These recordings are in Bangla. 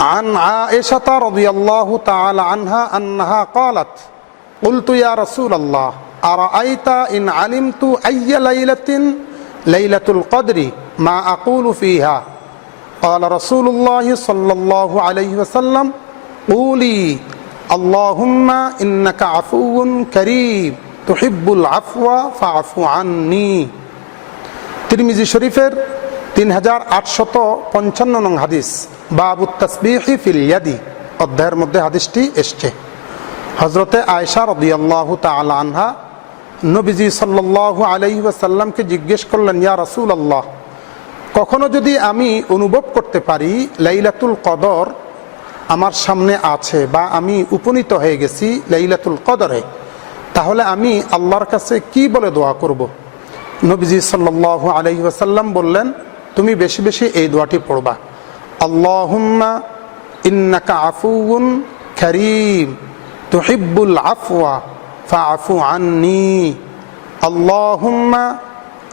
عن عائشة رضي الله تعالى عنها أنها قالت قلت يا رسول الله أرأيت إن علمت أي ليلة ليلة القدر ما أقول فيها قال رسول الله صلى الله عليه وسلم قولي اللهم إنك عفو كريم تحب العفو فاعف عني ترمزي شريفر তিন হাজার আটশত পঞ্চান্ন নং হাদিস, বাবু তসবিহি অধ্যায়ের মধ্যে হাদিসটি এসছে হজরতে আয়সা রদিয়াল্লাহু তাআলা আনহা নবীজি সাল্লাল্লাহু ওয়াসাল্লামকে জিজ্ঞেস করলেন, ইয়া রাসূল আল্লাহ কখনো যদি আমি অনুভব করতে পারি লাইলাতুল কদর আমার সামনে আছে বা আমি উপনীত হয়ে গেছি লাইলাতুল কদরে, তাহলে আমি আল্লাহর কাছে কি বলে দোয়া করব। নবীজি সাল্লাহ আলহি বললেন তুমি বেশি বেশি এই দোয়াটি পড়বা। আল্লাহুম্মা ইন্নাকা আফুউন করিম, তুহিব্বুল আফওয়া ফাআফু আন্নি। আল্লাহুম্মা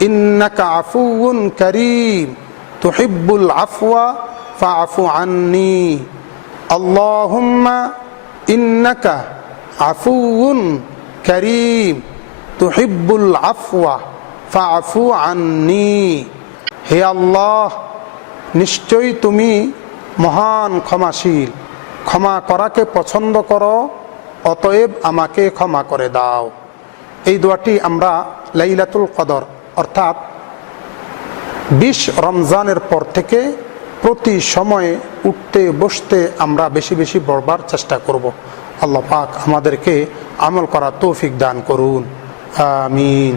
ইন্নাকা আফুউন করিম, তুহিব্বুল আফওয়া ফাআফু আন্নি। আল্লাহুম্মা ইন্নাকা আফুউন করিম, তুহিব্বুল আফওয়া ফাআফু আন্নি। হে আল্লাহ, নিশ্চয়ই তুমি মহান ক্ষমাশীল। ক্ষমা করাকে পছন্দ করো, অতএব আমাকে ক্ষমা করে দাও। এই দোয়াটি আমরা লাইলাতুল কদর, অর্থাৎ বিশ রমজানের পর থেকে প্রতি সময়ে উঠতে বসতে আমরা বেশি বেশি পড়বার চেষ্টা করব। আল্লাহ পাক আমাদেরকে আমল করা তৌফিক দান করুন। আমিন।